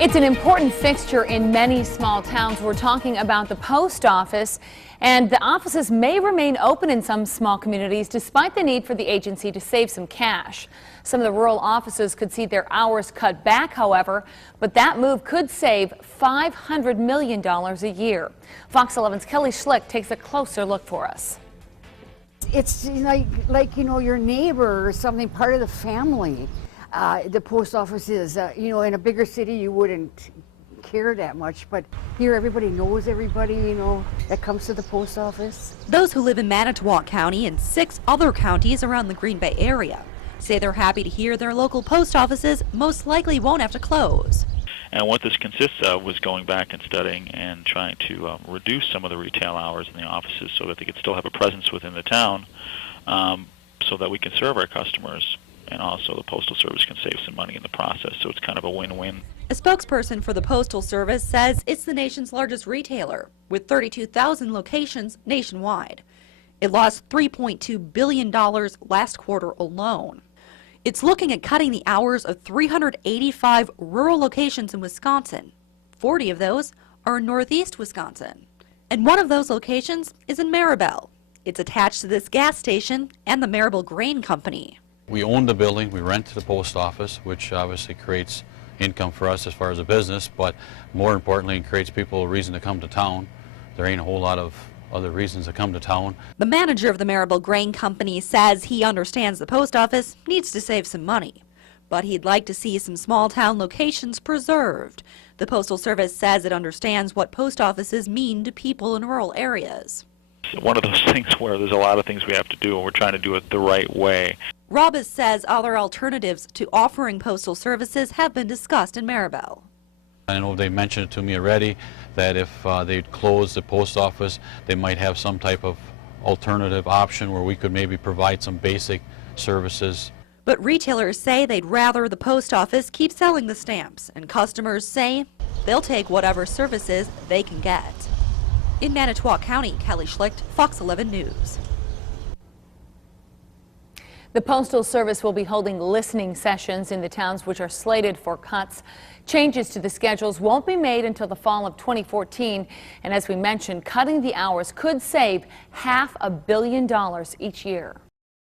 It's an important fixture in many small towns. We're talking about the post office, and the offices may remain open in some small communities despite the need for the agency to save some cash. Some of the rural offices could see their hours cut back, however, but that move could save $500 million a year. Fox 11's Kelly Schlick takes a closer look for us. It's like your neighbor or something, part of the family. The post office is, in a bigger city you wouldn't care that much, but here everybody knows everybody, that comes to the post office. Those who live in Manitowoc County and 6 other counties around the Green Bay area say they're happy to hear their local post offices most likely won't have to close. And what this consists of was going back and studying and trying to reduce some of the retail hours in the offices so that they could still have a presence within the town, so that we can serve our customers, and also the Postal Service can save some money in the process, so it's kind of a win-win. A spokesperson for the Postal Service says it's the nation's largest retailer, with 32,000 locations nationwide. It lost $3.2 billion last quarter alone. It's looking at cutting the hours of 385 rural locations in Wisconsin. 40 of those are in northeast Wisconsin. And one of those locations is in Maribel. It's attached to this gas station and the Maribel Grain Company. We own the building, we rent to the post office, which obviously creates income for us as far as a business, but more importantly, it creates people a reason to come to town. There ain't a whole lot of other reasons to come to town. The manager of the Maribel Grain Company says he understands the post office needs to save some money, but he'd like to see some small town locations preserved. The Postal Service says it understands what post offices mean to people in rural areas. It's one of those things where there's a lot of things we have to do, and we're trying to do it the right way. Robus says other alternatives to offering postal services have been discussed in Maribel. I know they mentioned it to me already that if they close the post office, they might have some type of alternative option where we could maybe provide some basic services. But retailers say they'd rather the post office keep selling the stamps, and customers say they'll take whatever services they can get. In Manitowoc County, Kelly Schlick, Fox 11 News. The Postal Service will be holding listening sessions in the towns which are slated for cuts. Changes to the schedules won't be made until the fall of 2014. And as we mentioned, cutting the hours could save $500 million each year.